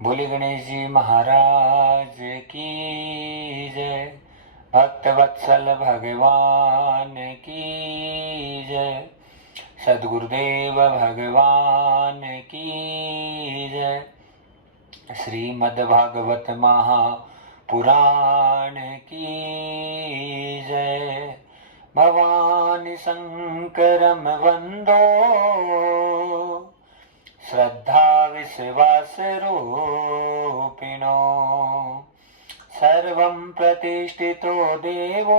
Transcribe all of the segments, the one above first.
बोले गणेश जी महाराज की जय। भक्त वत्सल भगवान की जय। सद्गुरुदेव भगवान की जय। श्रीमद्भागवत महापुराण की जय। भवानी शंकरम वंदो श्रद्धा विश्वास रूपिणो सर्वं प्रतिष्ठितो देवो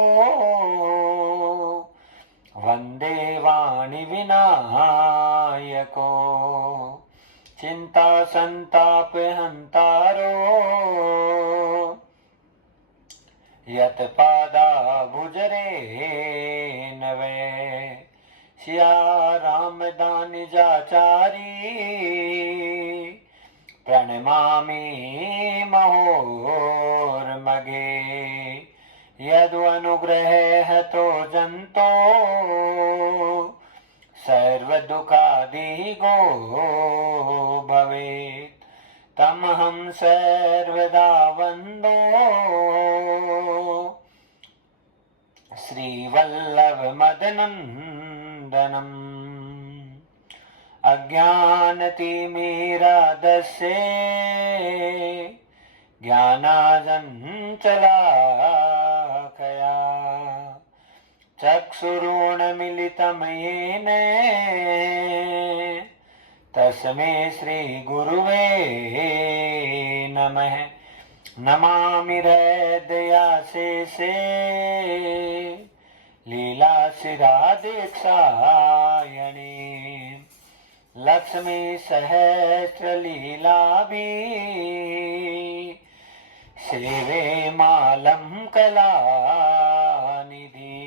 वंदे वाणी विनायको चिंता संताप हंतारो यत पादा भुजरे नवे सिया राम दानि जाचारी प्रणमामि महोर्मगे यदनुग्रह तो जंतो सर्वदुःखादिगो भवेत् तमहं सर्वदा वन्दो श्रीवल्लभमदनन्दनम् अज्ञानतिमिरादस्ये ज्ञानाञ्जनशलाकया चक्षुरुन्मीलितं येन तस्मै श्रीगुरुवे नमः। नमामि हृदयाशेषे लीलाशिरादीक्षायणे लक्ष्मी सहस्रलीलाभि सेवे मालं कलानिधि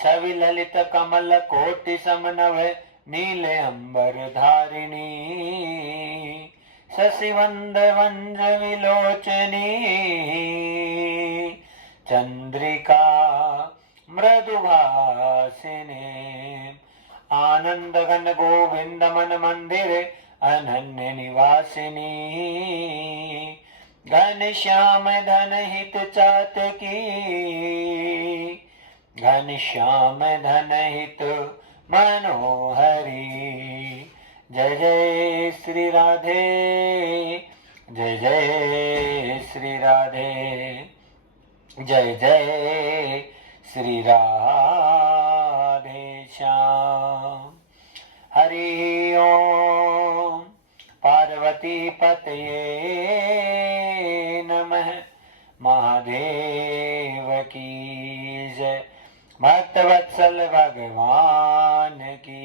छवि ललित कमल कोटि समनव नील अंबर धारिणी शशिवंद वंज विलोचनी चंद्रिका मृदुभासिनी आनंद घन गोविंद मन मंदिर अनन्य निवासिनी घनश्याम धन हित चातकी घनश्याम धन हित मनोहरी जय जय श्री राधे जय जय श्री राधे जय जय श्री राधे श्याम। हरि ओम पार्वती पतये नमः। महादेव की जय। भक्तवत्सल भगवान की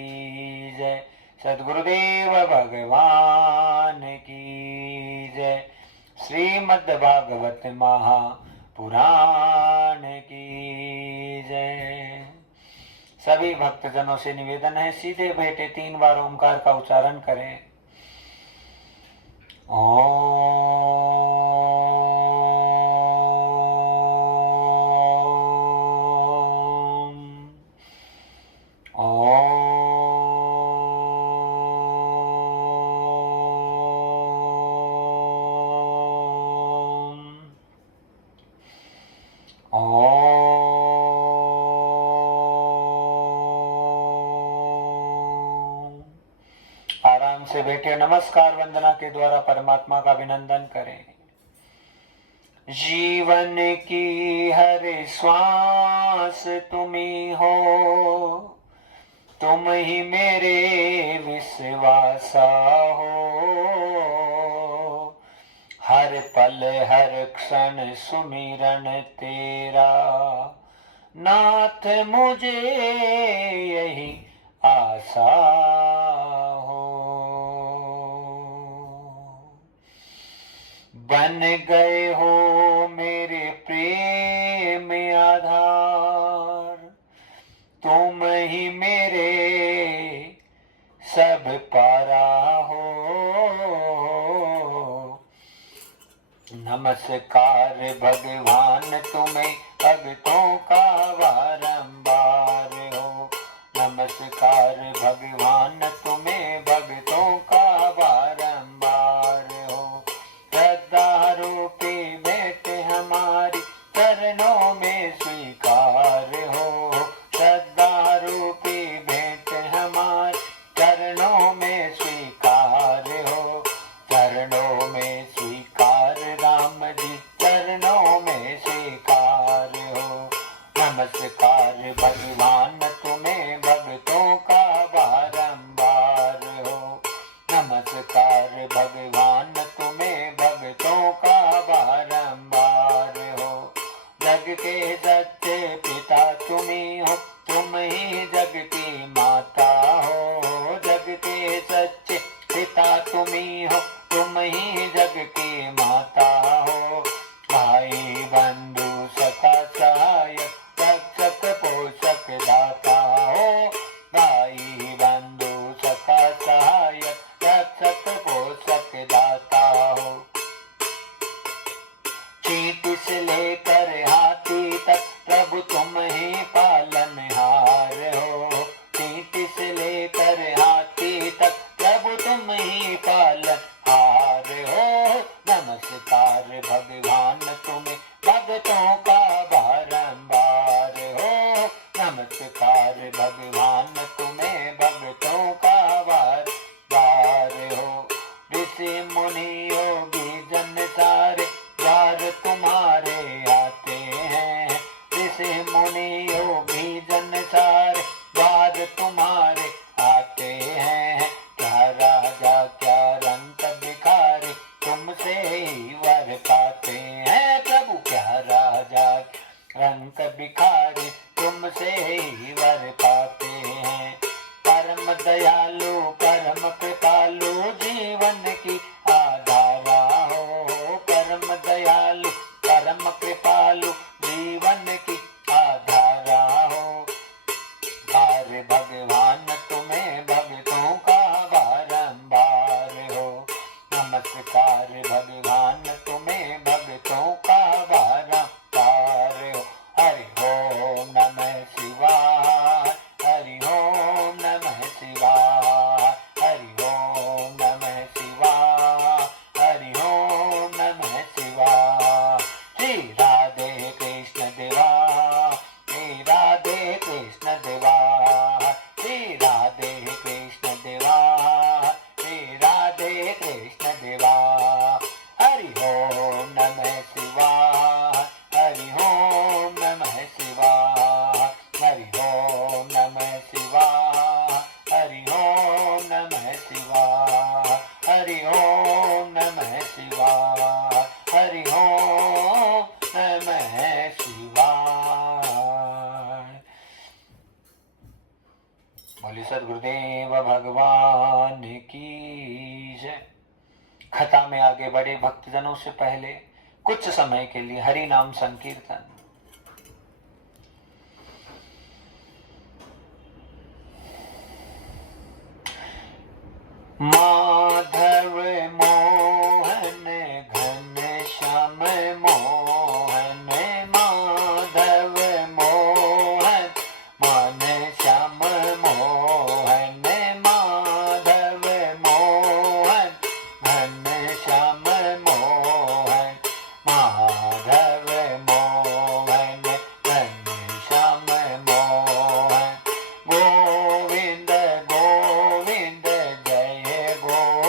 जय। सद्गुरुदेव भगवान की जय। श्रीमद्भागवत महापुराण की जय। सभी भक्तजनों से निवेदन है सीधे बैठे 3 बार ओंकार का उच्चारण करें। आराम से बैठे नमस्कार वंदना के द्वारा परमात्मा का अभिनंदन करें। जीवन की हर श्वास तुम ही हो, तुम ही मेरे विश्वासा हो। हर पल हर क्षण सुमिरन तेरा नाथ मुझे यही आशा हो। बन गए हो मेरे प्रेम आधार, तुम ही मेरे सब पारा हो। नमस्कार भगवान तुम्हें भक्तों का बारंबार हो। नमस्कार भगवान तुम्हें भक्तों का बारंबार भगवान तुम्हें भक्तों का बारंबार हो। जग के सच्चे पिता तुम्ही हो, तुम ही जग की माता हो। जग के सच्चे पिता तुम्ही हो, तुम ही जग की माता हो। भाई बंधु सखा सहायक, रक्षक पोषक दाता हो। भाई बंधु सखा सहायक, रक्षक पोषक दाता हो। चींटी से लेकर हाथी तक प्रभु तुम ही पालनहार हो। चींटी से लेकर हाथी तक प्रभु तुम ही पालनहार हो। नमस्कार भगवान तुम्हें भक्तों का बारंबार हो। नमस्कार भगवान तुम्हें भक्तों का बारंबार हो। ऋषि मुनि योगी जन सारे द्वार तुम्हारे आते हैं। ऋषि मुनि योगी जन सारे द्वार तुम्हारे आते हैं। क्या राजा क्या रंक भिखारी तुमसे ही वर पाते हैं प्रभु। क्या राजा रंक भिखारी तुमसे ही वर पाते हैं। परम दयालु परम कृपालु जीवन की आधारा हो। परम दयालु परम कृपालु जीवन की आधारा हो। बार भगवान तुम्हें भक्तों का बारंबार हो। नमस्कार भगवान तुम्हें भक्तों का बारंबार हो। हरि ओम नमः शिवाय, हरि ओम नमः शिवाय, हरि ओम नमः शिवाय, हरि ओम नमः शिवाय। श्री राधे कृष्ण देवा, श्री राधे कृष्ण देवा, श्री राधे कृष्ण देवा, श्री राधे कृष्ण देवा। हरि ओम नमः शिवाय, हरि ओम नमः शिवाय, हरि ओम नमः शिवाय, हरि ओम नमः शिवाय, हरि ओम नमः शिवाय, हरि ओम नमः शिवाय। बोले सद्गुरुदेव भगवान की जय। कथा में आगे बढ़े भक्तजनों से पहले कुछ समय के लिए हरि नाम संकीर्तन। माधव मोहन घन श्याम मोहन, माधव मोहन मन श्याम मोहन, माधव मोहन घन श्याम मोहन, माधव मोहन घन श्याम मोहन। गोविंद गोविंद जय गोविंद।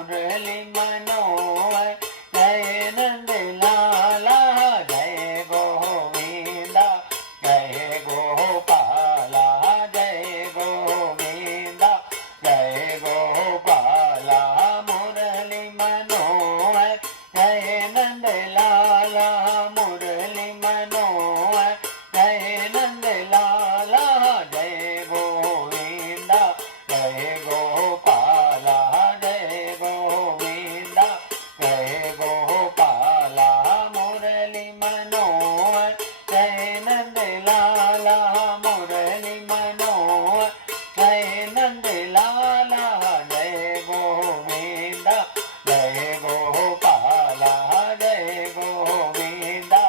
मुरली मनोहर जय नंद लाला जय गोविंदा जय गोपाला जय गोविंदा जय गोपाला मुरली मनोहर जय नंद लाला मुरली मनोहर जय नंद लाला जय गोविंदा जय गोपाला जय गोविंदा जय गोपाला मुरली मनोहर जय नंद लाला मुरली मनोहर जय नंद लाला जय गोविंदा जय गोपाला जय गोविंदा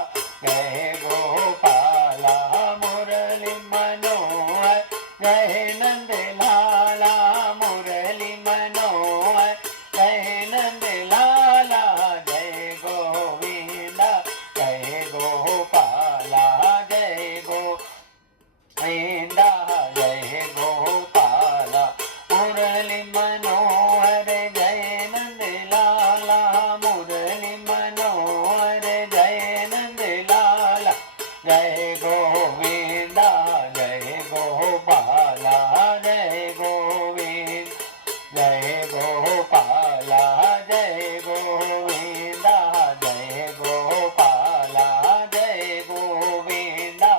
जय गोपाला मुरली मनोहर जय नंद लाला मुरली मनोहर जय नंद लाला जय गोविंदा जय गोपाला जय गोविंदा जय गोपाला मुरली मनोहर जय नंद लाला मुरली मनोहर जय नंद लाला जय गोविंदा जय गोपाला जय गोविंद जय गोपाला जय गोविंदा जय गोपाला जय गोविंदा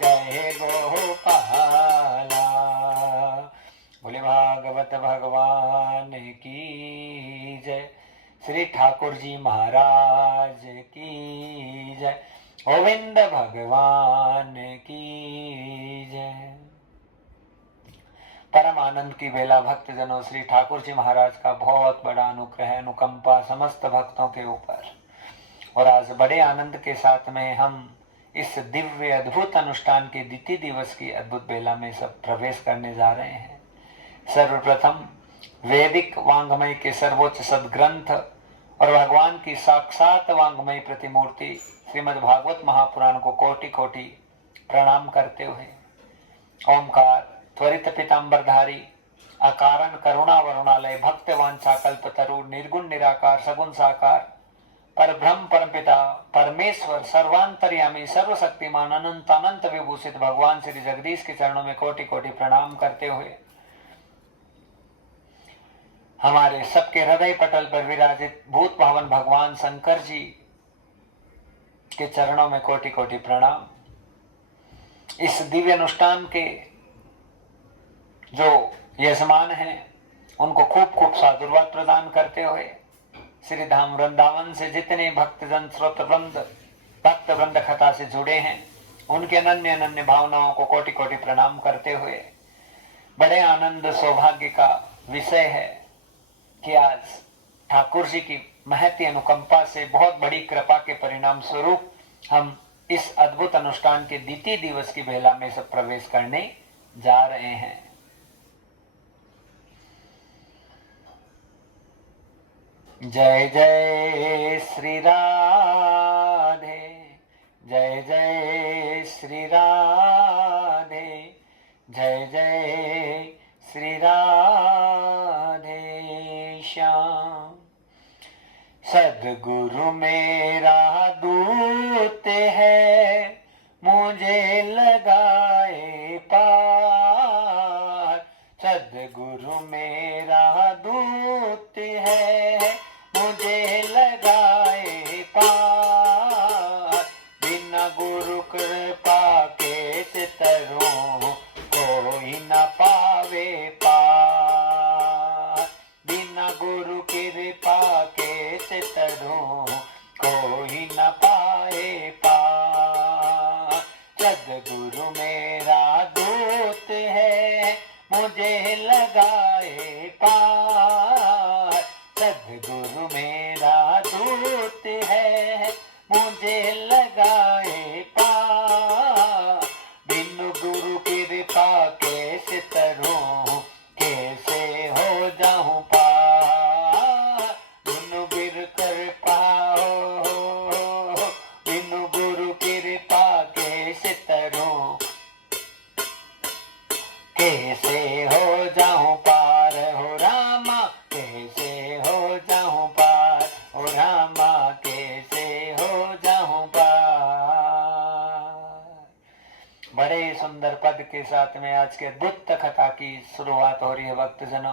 जय गोपाला। बोले भागवत भगवान की जय। श्री ठाकुर जी महाराज की जय। गोविंद भगवान की जय। परम आनंद की बेला भक्तजनों, श्री ठाकुर जी महाराज का बहुत बड़ा अनुग्रह अनुकंपा समस्त भक्तों के ऊपर। और आज बड़े आनंद के साथ में हम इस दिव्य अद्भुत अनुष्ठान के द्वितीय दिवस की अद्भुत बेला में सब प्रवेश करने जा रहे हैं। सर्वप्रथम वैदिक वांग्मय के सर्वोच्च सदग्रंथ और भगवान की साक्षात वांग्मय प्रतिमूर्ति श्रीमद् भागवत महापुराण को कोटि कोटि प्रणाम करते हुए ओमकार त्वरित पीतांबरधारी अकारण करुणा वरुणालय भक्त वांछा कल्पतरु निर्गुण निराकार सगुण साकार पर ब्रह्म परमपिता परमेश्वर सर्वांतर्यामी सर्वशक्तिमान अनंत अनंत विभूषित भगवान श्री जगदीश के चरणों में कोटि कोटि प्रणाम करते हुए हमारे सबके हृदय पटल पर विराजित भूत भावन भगवान शंकर जी के चरणों में कोटि कोटि प्रणाम। इस दिव्य अनुष्ठान के जो यजमान हैं उनको खूब खूब साधुवाद प्रदान करते हुए श्री धाम वृंदावन से जितने भक्तजन श्रोतवृंद भक्तवृंद कथा से जुड़े हैं उनके अनन्य अनन्य भावनाओं को कोटि कोटि प्रणाम करते हुए बड़े आनंद सौभाग्य का विषय है कि आज ठाकुर जी की महती अनुकंपा से बहुत बड़ी कृपा के परिणाम स्वरूप हम इस अद्भुत अनुष्ठान के द्वितीय दिवस की बेला में सब प्रवेश करने जा रहे हैं। जय जय श्री राधे जय जय श्री राधे जय जय श्री राधे श्याम। सद्गुरु मेरा दूत है मुझे लगाए पार। सद्गुरु मेरा दूत है मुझे लगाए पार। बिना गुरु कृपा के तरूं कोई न पावे पार। बिना गुरु कृपा के तरूं कोई न पाए पार। सद्गुरु मेरा दूत है मुझे लगाए पार। सद्गुरु मेरा दूत है मुझे लगाए पार। बिनु गुरु कृपा कैसे तरूं कैसे हो जाऊं पार। बिनु गुरु कृपा बिनु गुरु कृपा कैसे तरूं कैसे हो जाऊं पार। हो रामा कैसे हो सुंदर पद के साथ में आज के अद्भुत कथा की शुरुआत हो रही है भक्तजनों।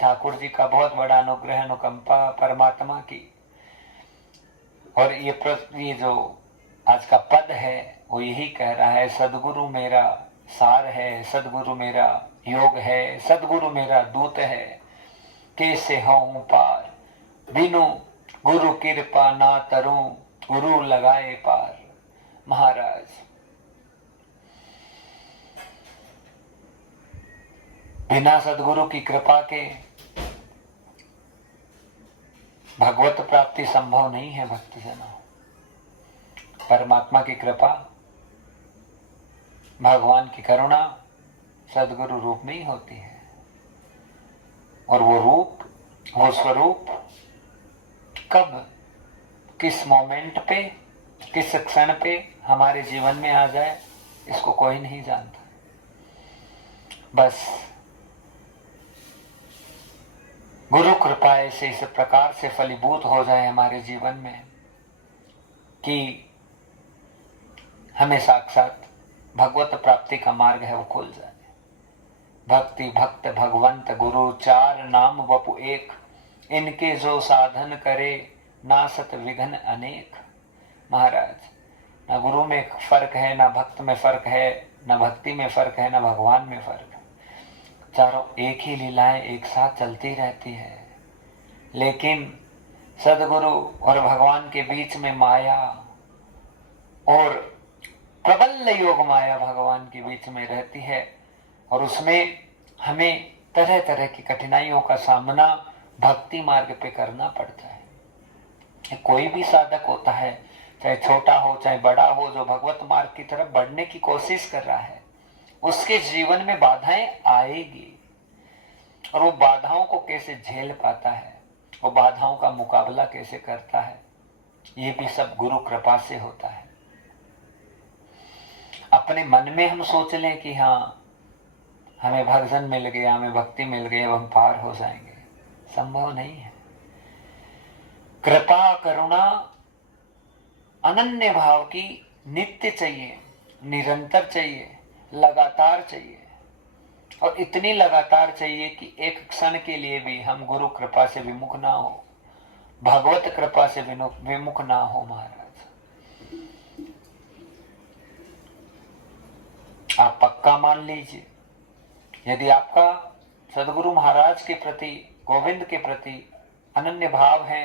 ठाकुर जी का बहुत बड़ा अनुग्रह अनुकंपा परमात्मा की। और ये जो आज का पद है वो यही कह रहा है, सदगुरु मेरा सार है, सदगुरु मेरा योग है, सदगुरु मेरा दूत है, कैसे हूं पार, बिनु गुरु कृपा ना तरूं, गुरु लगाए पार। महाराज बिना सदगुरु की कृपा के भगवत प्राप्ति संभव नहीं है भक्तजनों। परमात्मा की कृपा, भगवान की करुणा सदगुरु रूप में ही होती है। और वो रूप, वो स्वरूप कब, किस मोमेंट पे, किस क्षण पे हमारे जीवन में आ जाए, इसको कोई नहीं जानता। बस गुरु कृपा ऐसे इस प्रकार से फलीभूत हो जाए हमारे जीवन में कि हमें साक्षात भगवत प्राप्ति का मार्ग है वो खुल जाए। भक्ति भक्त भगवंत गुरु चार नाम वपु एक, इनके जो साधन करे नासत विघ्न अनेक। महाराज ना गुरु में फर्क है, ना भक्त में फर्क है, ना भक्ति में फर्क है, ना भगवान में फर्क है। चारों एक ही लीलाएं एक साथ चलती रहती है। लेकिन सदगुरु और भगवान के बीच में माया और प्रबल योग माया भगवान के बीच में रहती है और उसमें हमें तरह तरह की कठिनाइयों का सामना भक्ति मार्ग पे करना पड़ता है। कोई भी साधक होता है, चाहे छोटा हो चाहे बड़ा हो, जो भगवत मार्ग की तरफ बढ़ने की कोशिश कर रहा है, उसके जीवन में बाधाएं आएगी। और वो बाधाओं को कैसे झेल पाता है, वो बाधाओं का मुकाबला कैसे करता है, ये भी सब गुरु कृपा से होता है। अपने मन में हम सोच लें कि हाँ हमें भजन मिल गया, हमें भक्ति मिल गई, हम पार हो जाएंगे, संभव नहीं है। कृपा करुणा अनन्य भाव की नित्य चाहिए, निरंतर चाहिए, लगातार चाहिए। और इतनी लगातार चाहिए कि एक क्षण के लिए भी हम गुरु कृपा से विमुख ना हो, भगवत कृपा से विमुख ना हो। महाराज आप पक्का मान लीजिए, यदि आपका सदगुरु महाराज के प्रति, गोविंद के प्रति अनन्य भाव है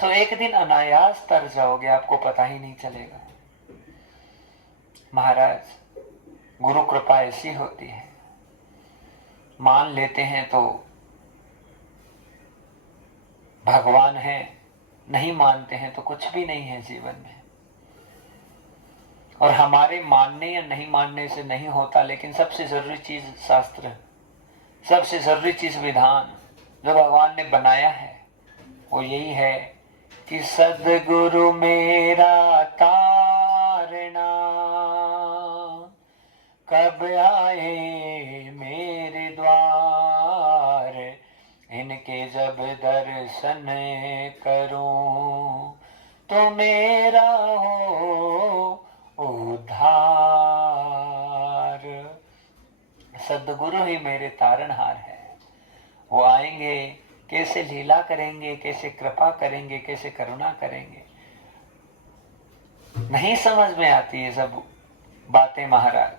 तो एक दिन अनायास तर जाओगे, आपको पता ही नहीं चलेगा। महाराज गुरु कृपा ऐसी होती है, मान लेते हैं तो भगवान है, नहीं मानते हैं तो कुछ भी नहीं है जीवन में। और हमारे मानने या नहीं मानने से नहीं होता, लेकिन सबसे जरूरी चीज शास्त्र, सबसे जरूरी चीज विधान जो भगवान ने बनाया है वो यही है कि सदगुरु मेरा तारना, कब आए मेरे द्वार, इनके जब दर्शन करूं तो मेरा हो उद्धार। सदगुरु ही मेरे तारणहार है। वो आएंगे, कैसे लीला करेंगे, कैसे कृपा करेंगे, कैसे करुणा करेंगे, नहीं समझ में आती है सब बातें महाराज।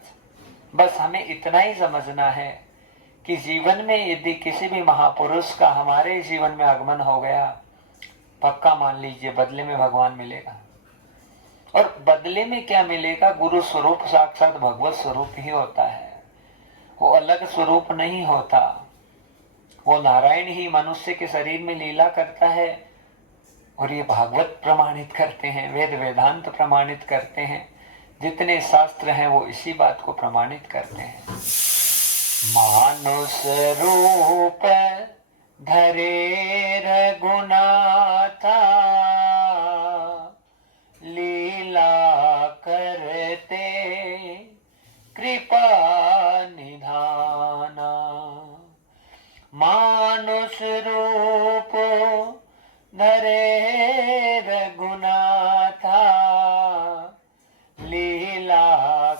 बस हमें इतना ही समझना है कि जीवन में यदि किसी भी महापुरुष का हमारे जीवन में आगमन हो गया, पक्का मान लीजिए बदले में भगवान मिलेगा। और बदले में क्या मिलेगा? गुरु स्वरूप साक्षात भगवत स्वरूप ही होता है, वो अलग स्वरूप नहीं होता। वो नारायण ही मनुष्य के शरीर में लीला करता है। और ये भागवत प्रमाणित करते हैं, वेद वेदांत प्रमाणित करते हैं, जितने शास्त्र हैं वो इसी बात को प्रमाणित करते हैं। मानुष रूप धरे रघुनाथा, लीला करते कृपा निधाना। मानुष रूप धरे रघुनाथा, लीला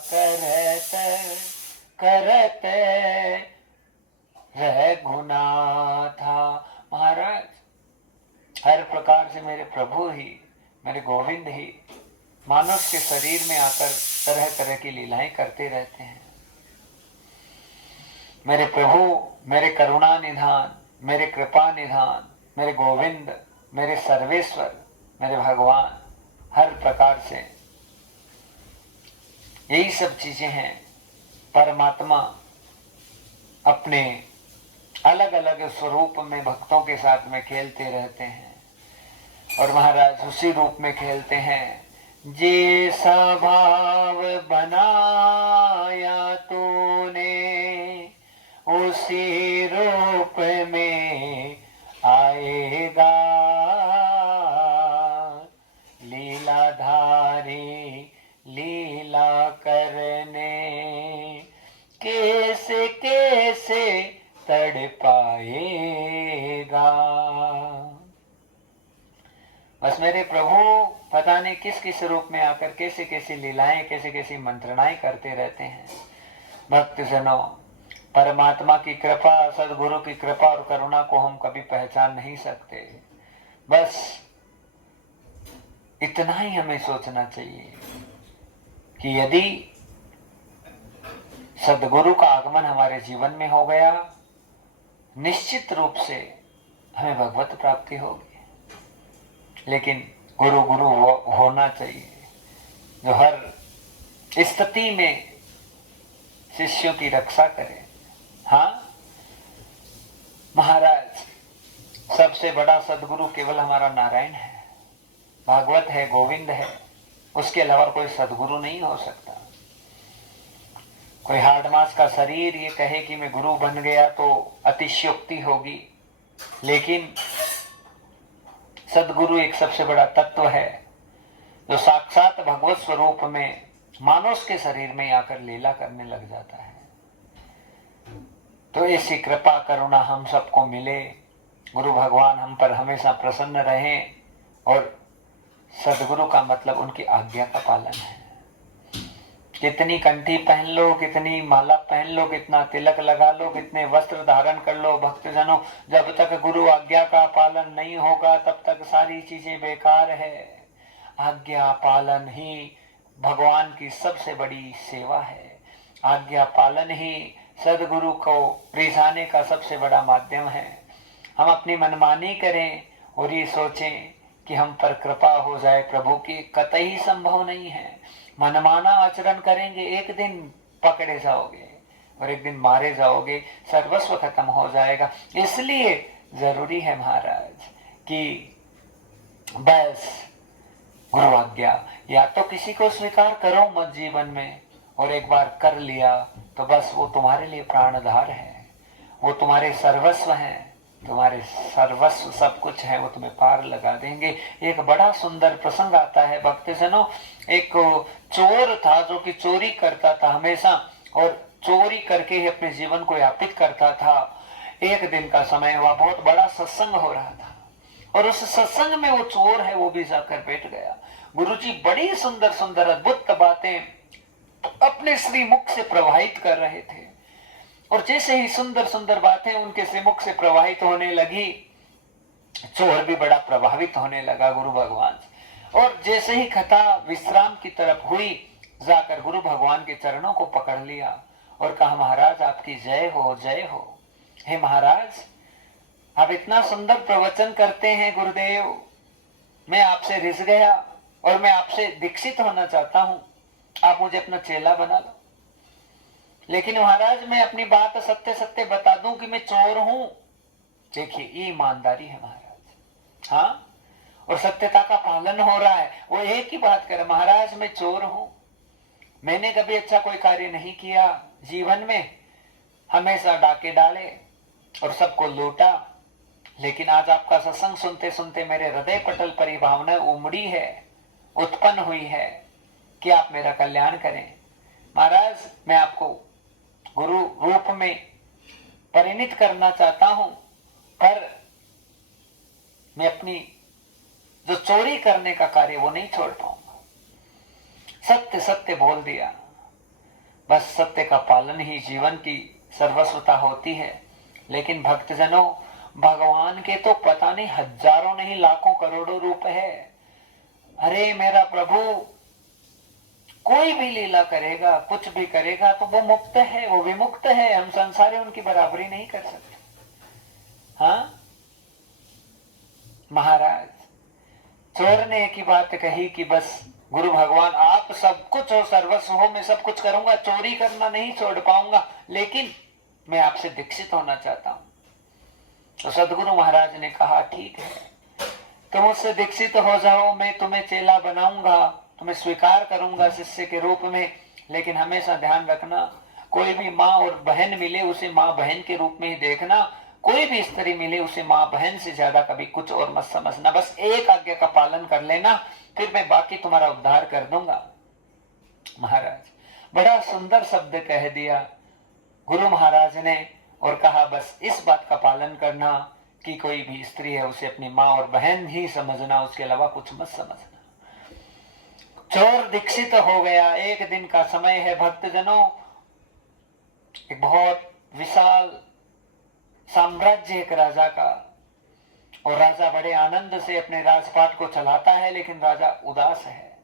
करते करत रघुनाथा। महाराज, हर प्रकार से मेरे प्रभु ही, मेरे गोविंद ही मानव के शरीर में आकर तरह तरह की लीलाएं करते रहते हैं। मेरे प्रभु, मेरे करुणा निधान, मेरे कृपा निधान, मेरे गोविंद, मेरे सर्वेश्वर, मेरे भगवान, हर प्रकार से यही सब चीजें हैं। परमात्मा अपने अलग अलग स्वरूप में भक्तों के साथ में खेलते रहते हैं और महाराज उसी रूप में खेलते हैं। जैसा भाव बनाया तूने उसी रूप में आएगा, लीलाधारी लीला करने कैसे कैसे तड़ पाएगा। बस मेरे प्रभु पता नहीं किस किस रूप में आकर कैसे कैसी लीलाएं, कैसे कैसी मंत्रणाएं करते रहते हैं। भक्त जनों, परमात्मा की कृपा, सदगुरु की कृपा और करुणा को हम कभी पहचान नहीं सकते। बस इतना ही हमें सोचना चाहिए कि यदि सदगुरु का आगमन हमारे जीवन में हो गया, निश्चित रूप से हमें भगवत प्राप्ति होगी। लेकिन गुरु गुरु होना चाहिए जो हर स्थिति में शिष्यों की रक्षा करे। हाँ महाराज, सबसे बड़ा सदगुरु केवल हमारा नारायण है, भागवत है, गोविंद है। उसके अलावा कोई सदगुरु नहीं हो सकता। कोई हार्ड मास का शरीर ये कहे कि मैं गुरु बन गया तो अतिशयोक्ति होगी। लेकिन सदगुरु एक सबसे बड़ा तत्व है जो साक्षात भगवत स्वरूप में मानव के शरीर में आकर लीला करने लग जाता है। तो ऐसी कृपा करुणा हम सबको मिले, गुरु भगवान हम पर हमेशा प्रसन्न रहें। और सदगुरु का मतलब उनकी आज्ञा का पालन है। कितनी कंठी पहन लो, कितनी माला पहन लो, कितना तिलक लगा लो, कितने वस्त्र धारण कर लो, भक्तजनों, जब तक गुरु आज्ञा का पालन नहीं होगा तब तक सारी चीजें बेकार है। आज्ञा पालन ही भगवान की सबसे बड़ी सेवा है। आज्ञा पालन ही सदगुरु को रिझाने का सबसे बड़ा माध्यम है। हम अपनी मनमानी करें और ये सोचें कि हम पर कृपा हो जाए प्रभु की, कतई संभव नहीं है। मनमाना आचरण करेंगे, एक दिन पकड़े जाओगे और एक दिन मारे जाओगे, सर्वस्व खत्म हो जाएगा। इसलिए जरूरी है महाराज कि बस गुरु आज्ञा या तो किसी को स्वीकार करो मत जीवन में, और एक बार कर लिया तो बस वो तुम्हारे लिए प्राणधार है, वो तुम्हारे सर्वस्व हैं, तुम्हारे सर्वस्व सब कुछ है, वो तुम्हें पार लगा देंगे। एक बड़ा सुंदर प्रसंग आता है भक्तजनों। एक चोर था जो कि चोरी करता था हमेशा, और चोरी करके ही अपने जीवन को यापित करता था। एक दिन का समय हुआ, बहुत बड़ा सत्संग हो रहा था और उस सत्संग में वो चोर है वो भी जाकर बैठ गया। गुरुजी बड़ी सुंदर सुंदर अद्भुत बातें अपने श्रीमुख से प्रवाहित कर रहे थे, और जैसे ही सुंदर सुंदर बातें उनके श्रीमुख से प्रवाहित होने लगी, चोर भी बड़ा प्रभावित होने लगा गुरु भगवान से। और जैसे ही कथा विश्राम की तरफ हुई, जाकर गुरु भगवान के चरणों को पकड़ लिया और कहा, महाराज आपकी जय हो, जय हो। हे महाराज, आप इतना सुंदर प्रवचन करते हैं गुरुदेव, मैं आपसे रिझ गया और मैं आपसे दीक्षित होना चाहता हूं, आप मुझे अपना चेला बना लो। लेकिन महाराज मैं अपनी बात सत्य सत्य बता दूं कि मैं चोर हूं। देखिए ये ईमानदारी है महाराज। हाँ, और सत्यता का पालन हो रहा है। वो एक ही बात करे, महाराज मैं चोर हूं, मैंने कभी अच्छा कोई कार्य नहीं किया जीवन में, हमेशा डाके डाले और सबको लूटा। लेकिन आज आपका सत्संग सुनते सुनते मेरे हृदय पटल पर भावना उमड़ी है, उत्पन्न हुई है कि आप मेरा कल्याण करें। महाराज मैं आपको गुरु रूप में परिणित करना चाहता हूं, पर मैं अपनी जो चोरी करने का कार्य वो नहीं छोड़ पाऊंगा। सत्य सत्य बोल दिया। बस सत्य का पालन ही जीवन की सर्वस्वता होती है। लेकिन भक्तजनों, भगवान के तो पता नहीं हजारों नहीं लाखों करोड़ों रूप है। अरे मेरा प्रभु कोई भी लीला करेगा, कुछ भी करेगा तो वो मुक्त है, वो विमुक्त है। हम संसारी उनकी बराबरी नहीं कर सकते। हाँ महाराज, चोर ने एक ही बात कही कि बस गुरु भगवान आप सब कुछ हो, सर्वस्व हो, मैं सब कुछ करूंगा, चोरी करना नहीं छोड़ पाऊंगा, लेकिन मैं आपसे दीक्षित होना चाहता हूं। तो सदगुरु महाराज ने कहा ठीक है, तुम मुझसे दीक्षित हो जाओ, मैं तुम्हें चेला बनाऊंगा, तुम्हें स्वीकार करूंगा शिष्य के रूप में। लेकिन हमेशा ध्यान रखना, कोई भी माँ और बहन मिले उसे माँ बहन के रूप में ही देखना, कोई भी स्त्री मिले उसे माँ बहन से ज्यादा कभी कुछ और मत समझना। बस एक आज्ञा का पालन कर लेना, फिर मैं बाकी तुम्हारा उद्धार कर दूंगा। महाराज बड़ा सुंदर शब्द कह दिया गुरु महाराज ने, और कहा बस इस बात का पालन करना कि कोई भी स्त्री है उसे अपनी माँ और बहन ही समझना, उसके अलावा कुछ मत समझना। चोर दीक्षित हो गया। एक दिन का समय है भक्तजनों, एक बहुत विशाल साम्राज्य एक राजा का, और राजा बड़े आनंद से अपने राजपाट को चलाता है, लेकिन राजा उदास है।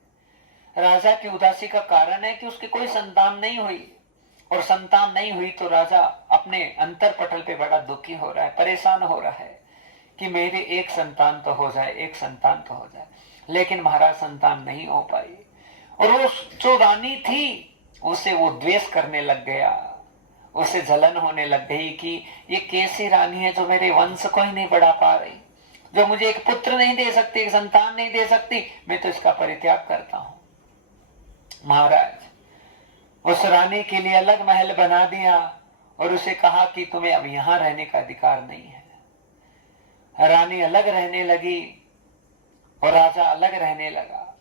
राजा की उदासी का कारण है कि उसकी कोई संतान नहीं हुई, और संतान नहीं हुई तो राजा अपने अंतर पटल पे बड़ा दुखी हो रहा है, परेशान हो रहा है कि मेरे एक संतान तो हो जाए, एक संतान तो हो जाए। लेकिन महाराज संतान नहीं हो पाई, और वो जो रानी थी उसे वो द्वेष करने लग गया, उसे जलन होने लग गई कि ये कैसी रानी है जो मेरे वंश को ही नहीं बढ़ा पा रही, जो मुझे एक पुत्र नहीं दे सकती, एक संतान नहीं दे सकती, मैं तो इसका परित्याग करता हूं। महाराज उस रानी के लिए अलग महल बना दिया और उसे कहा कि तुम्हें अब यहां रहने का अधिकार नहीं है। रानी अलग रहने लगी और राजा अलग रहने लगा,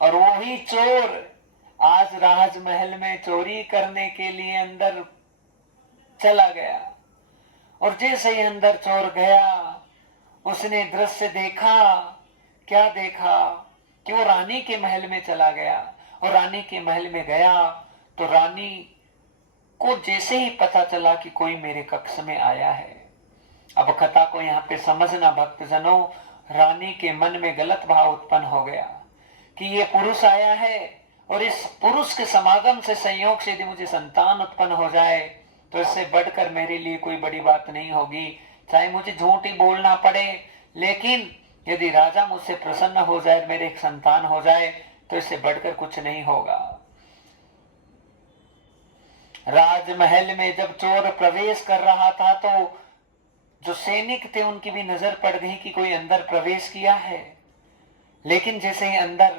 और वही चोर आज राजमहल में चोरी करने के लिए अंदर चला गया। और जैसे ही अंदर चोर गया, उसने दृश्य देखा। क्या देखा कि वो रानी के महल में चला गया, और रानी के महल में गया तो रानी को जैसे ही पता चला कि कोई मेरे कक्ष में आया है। अब कथा को यहाँ पे समझना भक्तजनों, रानी के मन में गलत भाव उत्पन्न हो गया कि ये पुरुष आया है, और इस पुरुष के समागम से संयोग से यदि मुझे संतान उत्पन्न हो जाए तो इससे बढ़कर मेरे लिए कोई बड़ी बात नहीं होगी, चाहे मुझे झूठ ही बोलना पड़े, लेकिन यदि राजा मुझसे प्रसन्न हो जाए, मेरे एक संतान हो जाए, तो इससे बढ़कर कुछ नहीं होगा। राजमहल में जब चोर प्रवेश कर रहा था तो जो सैनिक थे उनकी भी नजर पड़ गई कि कोई अंदर प्रवेश किया है। लेकिन जैसे ही अंदर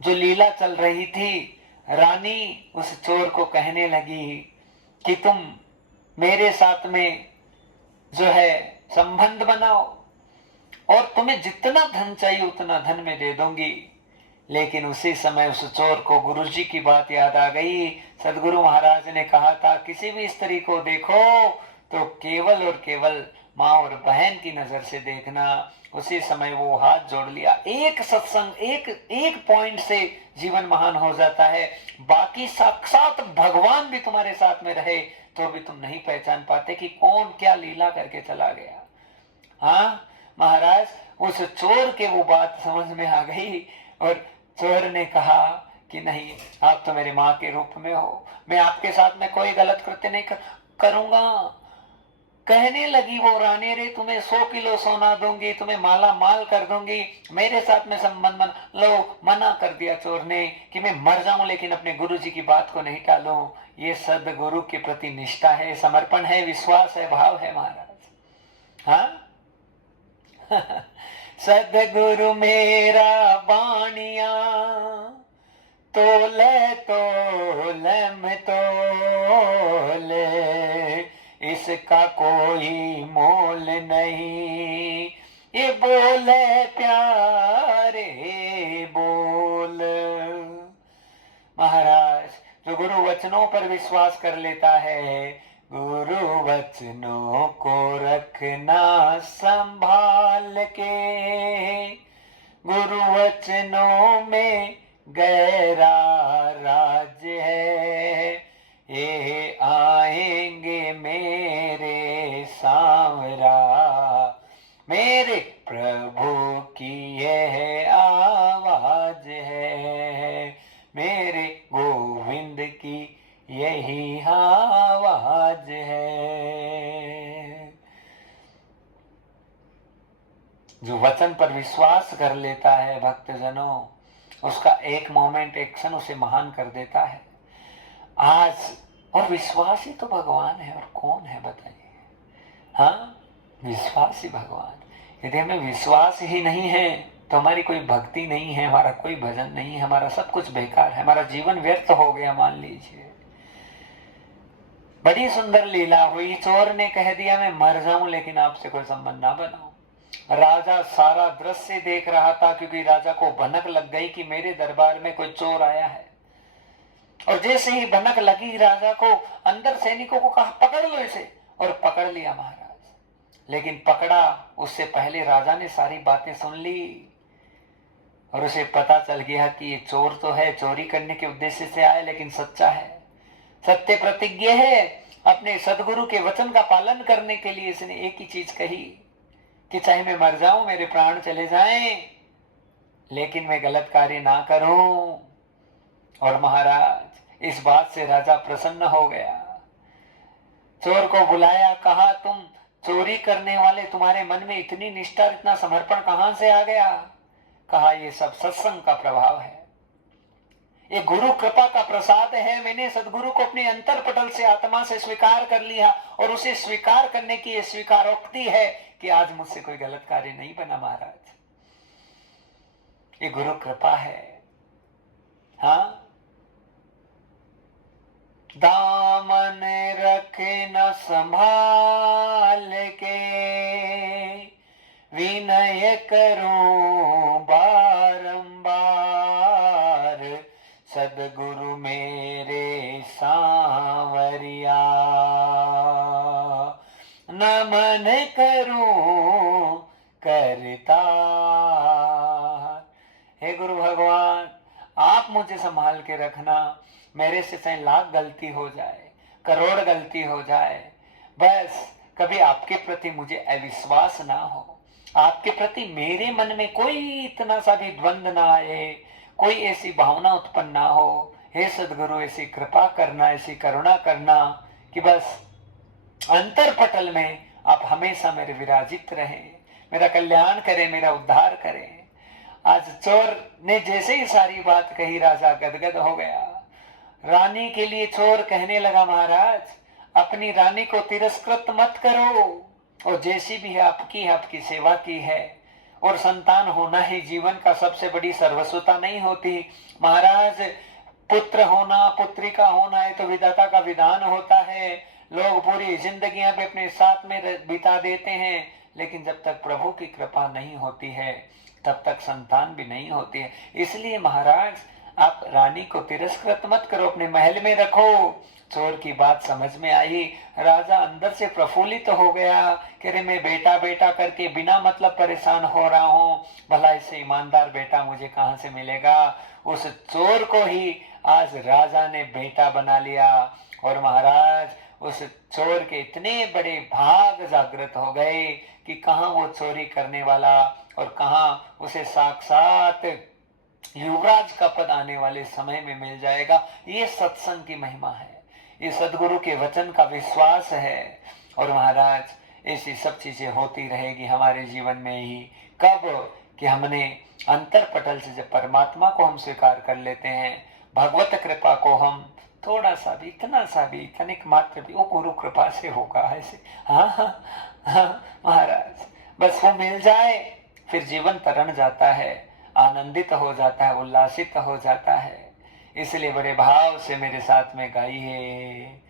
जो लीला चल रही थी, रानी उस चोर को कहने लगी कि तुम मेरे साथ में जो है संबंध बनाओ, और तुम्हें जितना धन चाहिए उतना धन मैं दे दूंगी। लेकिन उसी समय उस चोर को गुरुजी की बात याद आ गई। सदगुरु महाराज ने कहा था किसी भी स्त्री को देखो तो केवल और केवल माँ और बहन की नजर से देखना। उसी समय वो हाथ जोड़ लिया। एक सत्संग, एक पॉइंट से जीवन महान हो जाता है। बाकी साक्षात भगवान भी तुम्हारे साथ में रहे तो भी तुम नहीं पहचान पाते कि कौन क्या लीला करके चला गया। हाँ महाराज, उस चोर के वो बात समझ में आ गई, और चोर ने कहा कि नहीं, आप तो मेरे माँ के रूप में हो, मैं आपके साथ में कोई गलत कृत्य नहीं करूंगा। कहने लगी वो रानी, रे तुम्हें 100 किलो सोना दूंगी, तुम्हें माला माल कर दूंगी, मेरे साथ में संबंध बना लो। मना कर दिया चोर ने कि मैं मर जाऊं लेकिन अपने गुरु जी की बात को नहीं टालूं। ये सदगुरु के प्रति निष्ठा है, समर्पण है, विश्वास है, भाव है महाराज। हाँ सदगुरु मेरा बाणिया, तोले तोले में तोले, इसका कोई मोल नहीं, ये बोले प्यारे बोल। महाराज, जो गुरु वचनों पर विश्वास कर लेता है, गुरु वचनों को रखना संभाल के, गुरु वचनों में गहरा राज है, ये आएंगे मेरे सांवरा, मेरे प्रभु की यह आवाज है, मेरे गोविंद की यही आवाज है। जो वचन पर विश्वास कर लेता है भक्तजनों, उसका एक मोमेंट, एक क्षण उसे महान कर देता है। आज और विश्वास ही तो भगवान है, और कौन है बताइए। हाँ, विश्वास ही भगवान। यदि हमें विश्वास ही नहीं है तो हमारी कोई भक्ति नहीं है, हमारा कोई भजन नहीं है, हमारा सब कुछ बेकार है, हमारा जीवन व्यर्थ हो गया मान लीजिए। बड़ी सुंदर लीला हुई। चोर ने कह दिया मैं मर जाऊं लेकिन आपसे कोई संबंध ना बनाऊं। राजा सारा दृश्य देख रहा था, क्योंकि राजा को भनक लग गई कि मेरे दरबार में कोई चोर आया है। और जैसे ही भनक लगी राजा को, अंदर सैनिकों को कहा पकड़ लो इसे, और पकड़ लिया महाराज। लेकिन पकड़ा उससे पहले राजा ने सारी बातें सुन ली, और उसे पता चल गया कि ये चोर तो है, चोरी करने के उद्देश्य से आया, लेकिन सच्चा है, सत्य प्रतिज्ञ है। अपने सदगुरु के वचन का पालन करने के लिए इसने एक ही चीज कही कि चाहे मैं मर जाऊं, मेरे प्राण चले जाएं, लेकिन मैं गलत कार्य ना करूं। और महाराज इस बात से राजा प्रसन्न हो गया। चोर को बुलाया, कहा तुम चोरी करने वाले, तुम्हारे मन में इतनी निष्ठा, इतना समर्पण कहां से आ गया? कहा ये सब सत्संग का प्रभाव है, ये गुरु कृपा का प्रसाद है। मैंने सदगुरु को अपने अंतर पटल से, आत्मा से स्वीकार कर लिया, और उसे स्वीकार करने की ये स्वीकारोक्ति है कि आज मुझसे कोई गलत कार्य नहीं बना महाराज, ये गुरु कृपा है। हाँ, दामन रखे न संभाल के, विनय करूं बारंबार, सदगुरु मेरे सांवरिया, नमन करूं करता। हे गुरु भगवान, आप मुझे संभाल के रखना। मेरे से चाहे लाख गलती हो जाए, करोड़ गलती हो जाए, बस कभी आपके प्रति मुझे अविश्वास ना हो, आपके प्रति मेरे मन में कोई इतना सा भी द्वंद ना आए, कोई ऐसी भावना उत्पन्न ना हो। हे सदगुरु, ऐसी कृपा करना, ऐसी करुणा करना कि बस अंतर पटल में आप हमेशा मेरे विराजित रहे, मेरा कल्याण करें, मेरा उद्धार करें। आज चोर ने जैसे ही सारी बात कही, राजा गदगद हो गया। रानी के लिए चोर कहने लगा, महाराज अपनी रानी को तिरस्कृत मत करो, और जैसी भी है आपकी सेवा की है, और संतान होना ही जीवन का सबसे बड़ी सर्वस्वता नहीं होती महाराज। पुत्र होना, पुत्रिका होना है तो विधाता का विधान होता है। लोग पूरी जिंदगियां भी अपने साथ में बिता देते हैं, लेकिन जब तक प्रभु की कृपा नहीं होती है तब तक संतान भी नहीं होती है। इसलिए महाराज आप रानी को तिरस्कृत मत करो, अपने महल में रखो। चोर की बात समझ में आई, राजा अंदर से प्रफुल्लित हो गया कि अरे मैं बेटा बेटा करके बिना मतलब परेशान हो रहा हूँ, भला इससे ईमानदार बेटा मुझे कहाँ से मिलेगा। उस चोर को ही आज राजा ने बेटा बना लिया, और महाराज उस चोर के इतने बड़े भाग जागृत हो गए कि कहाँ वो चोरी करने वाला और कहाँ उसे साक्षात युवराज का पद आने वाले समय में मिल जाएगा। ये सत्संग की महिमा है, ये सदगुरु के वचन का विश्वास है। और महाराज ऐसी सब चीजें होती रहेगी हमारे जीवन में ही, कब कि हमने अंतर पटल से जब परमात्मा को हम स्वीकार कर लेते हैं, भगवत कृपा को हम थोड़ा सा भी, इतना सा भी, तनिक मात्र भी, वो गुरु कृपा से होगा ऐसे। हाँ हाँ हाँ महाराज, बस वो मिल जाए, फिर जीवन तरण जाता है, आनंदित हो जाता है, उल्लासित हो जाता है। इसलिए बड़े भाव से मेरे साथ में गाइए,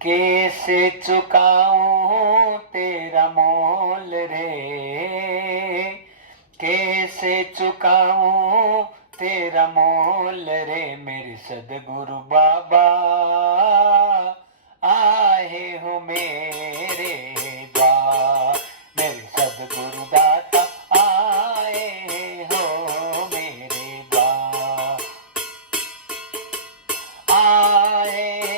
कैसे चुकाऊं तेरा मोल रे, कैसे चुकाऊं तेरा मोल रे, मेरे सदगुरु बाबा आए हो मेरे द्वार, मेरे सदगुरु दाता आए हो मेरे द्वार, आए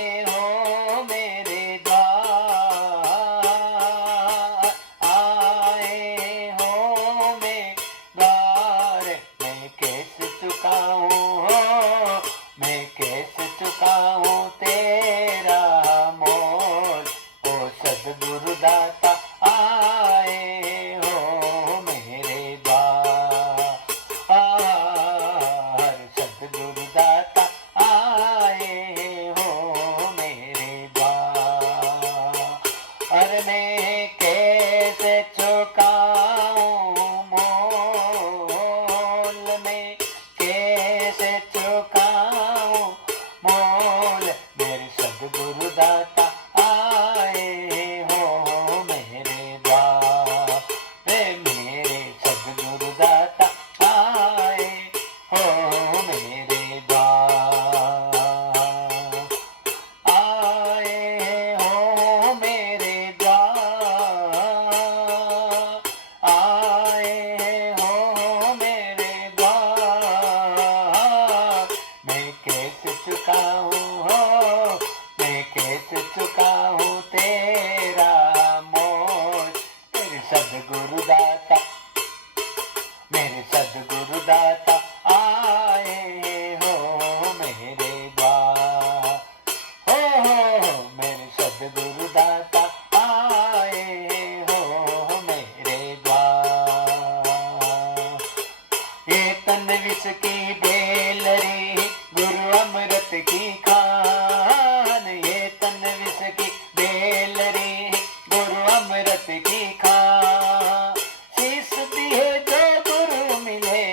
तन विष की बेल रे, गुरु अमृत की खान। ये तन विष की बेल रे, गुरु अमृत की खान। शीश दिए जो गुरु मिले,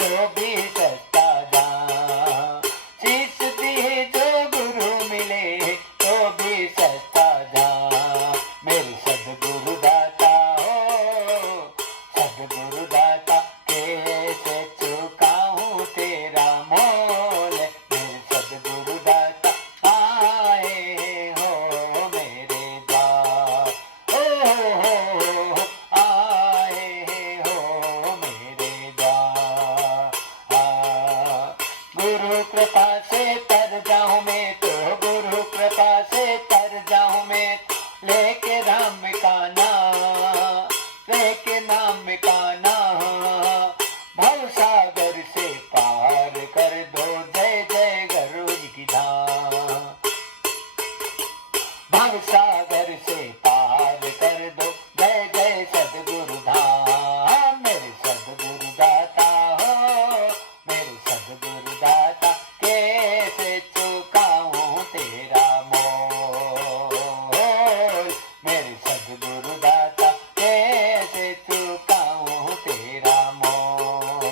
तो भी सस्ता दाम। शीश दिए जो गुरु मिले, तो भी सस्ता दाम। मेरे सद्गुरु दाता हो, सद्गुरु दाता, कैसे चुकाऊं तेरा मोल। मेरे सद्गुरु दाता आए हो मेरे द्वार, हो आए हो मेरे द्वार। गुरु कृपा से तर जाऊं मैं तो, गुरु कृपा से तर जाऊं मैं, लेके राम का नाम, लेके नाम का नाम। भव सागर से पार कर दो, जय जय गुरु की धाम। भव सागर से पार कर दो, जय जय सद्गुरु धाम। मेरे सद्गुरु दाता हो, मेरे सद्गुरु दाता, कैसे चुकाऊं तेरा मोल। मेरे सद्गुरु दाता, कैसे चुकाऊं तेरा मोल।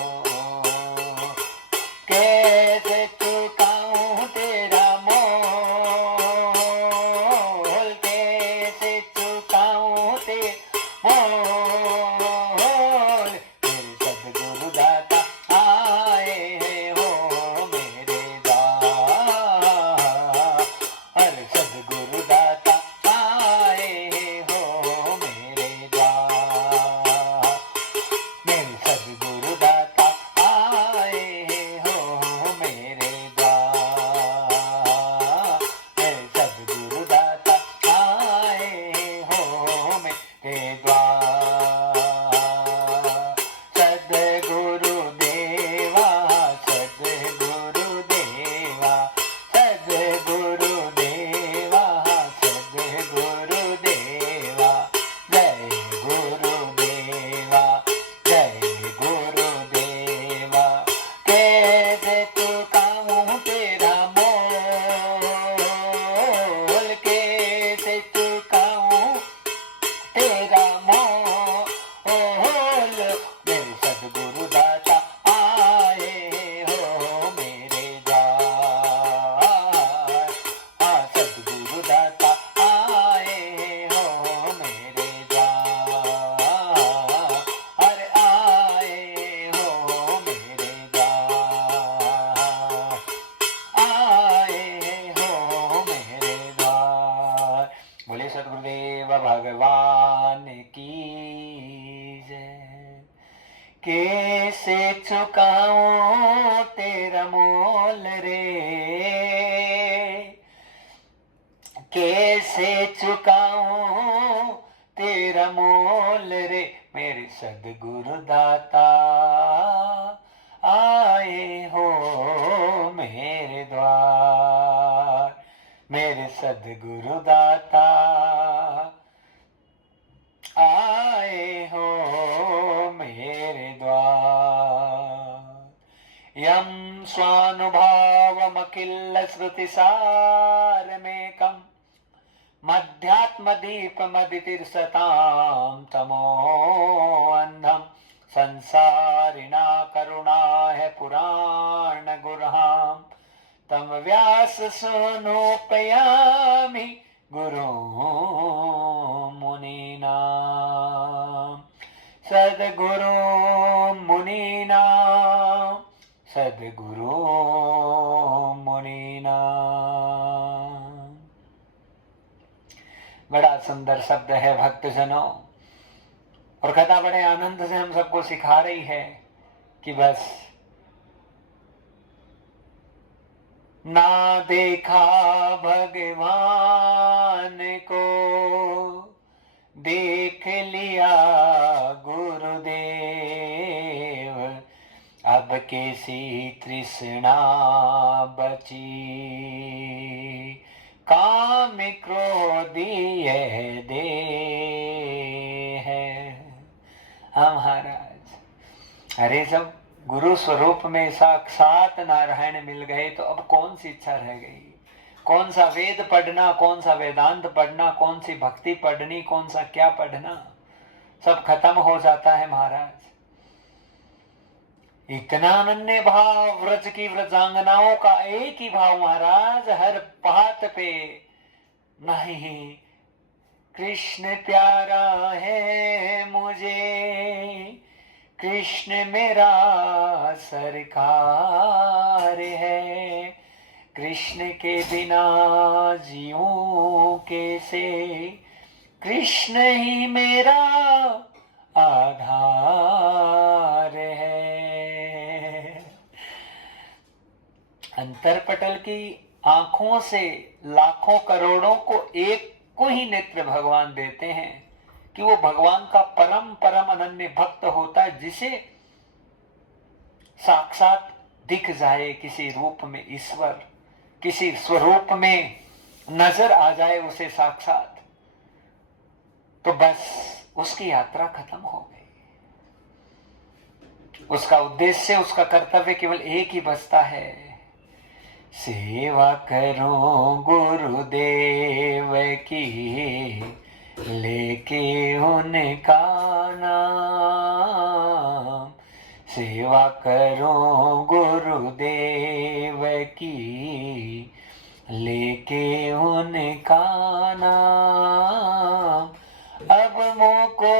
कैसे चुकाऊं तेरा मोल, कैसे चुकाऊं तेरा मोल। मेरे सद्गुरु दाता आए हो मेरे द्वार। अरे सद्गुरु दाता आए हो मेरे द्वार। मेरे सद्गुरु दाता आए हो मेरे द्वार। मेरे सद्गुरु दाता आए हो मेरे द्वार। सद्गुरु देवा, सद्गुरु देवा, सद्गुरु देवा, सद्गुरु देवा। जय गुरुदेवा, जय गुरुदेवा। कैसे चुकाऊं तेरा मोल, कैसे चुकाऊं तेरा मोल। मेरे सद्गुरु दाता आए हो मेरे द्वार। सद्गुरु दाता आए हो मेरे द्वार। अरे आए हो मेरे द्वार, आए हो मेरे द्वार। बोले सद्गुरुदेव भगवान की जय। कैसे चुकाऊं तेरा मोल रे, कैसे चुकाऊं तेरा मोल रे। मेरे सद्गुरु दाता आए हो मेरे द्वार। मेरे सद्गुरु दाता आए हो मेरे द्वार। यम स्वानुभावमखिल श्रुतिसारमेकम्, मध्यात्मदीपमदितिर्सतां तमोऽन्धम्। संसारिणा करुणा है पुराण गुरहाम, तम व्यास सोनोपयामि गुरु मुनीनाम। सद्गुरु मुनीनाम, सद्गुरु मुनीनाम। बड़ा सुंदर शब्द है भक्तजनों, और कथा बड़े आनंद से हम सबको सिखा रही है कि बस ना देखा भगवान को, देख लिया गुरुदेव। अब कैसी तृष्णा बची, काम क्रोधी दे है। हाँ महाराज, अरे सब गुरु स्वरूप में साक्षात नारायण मिल गए तो अब कौन सी इच्छा रह गई? कौन सा वेद पढ़ना, कौन सा वेदांत पढ़ना, कौन सी भक्ति पढ़नी, कौन सा क्या पढ़ना, सब खत्म हो जाता है महाराज। इतना अनन्य भाव व्रज की व्रजांगनाओं का, एक ही भाव महाराज, हर बात पे नहीं कृष्ण प्यारा है मुझे, कृष्ण मेरा सरकार है, कृष्ण के बिना जीऊं कैसे, कृष्ण ही मेरा आधार है। अंतरपटल की आंखों से लाखों करोड़ों को एक को ही नेत्र भगवान देते हैं कि वो भगवान का परम परम अनन्य भक्त होता है, जिसे साक्षात दिख जाए किसी रूप में ईश्वर, किसी स्वरूप में नजर आ जाए उसे साक्षात, तो बस उसकी यात्रा खत्म हो गई। उसका उद्देश्य, उसका कर्तव्य केवल एक ही बचता है, सेवा करो गुरुदेव की, लेके उनका नाम, सेवा करो गुरुदेव की, लेके उनका नाम, अब मोको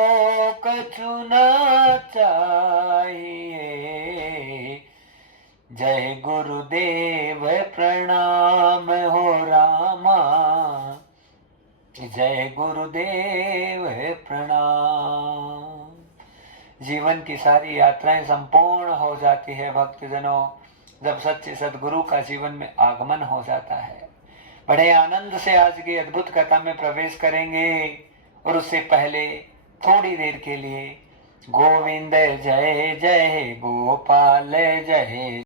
कछु न चाहिए, जय गुरुदेव प्रणाम हो रामा, जय गुरुदेव प्रणाम। जीवन की सारी यात्राएं संपूर्ण हो जाती है भक्तजनों, जब सच्चे सदगुरु का जीवन में आगमन हो जाता है। बड़े आनंद से आज की अद्भुत कथा में प्रवेश करेंगे, और उससे पहले थोड़ी देर के लिए गोविंद जय जय गोपाल जय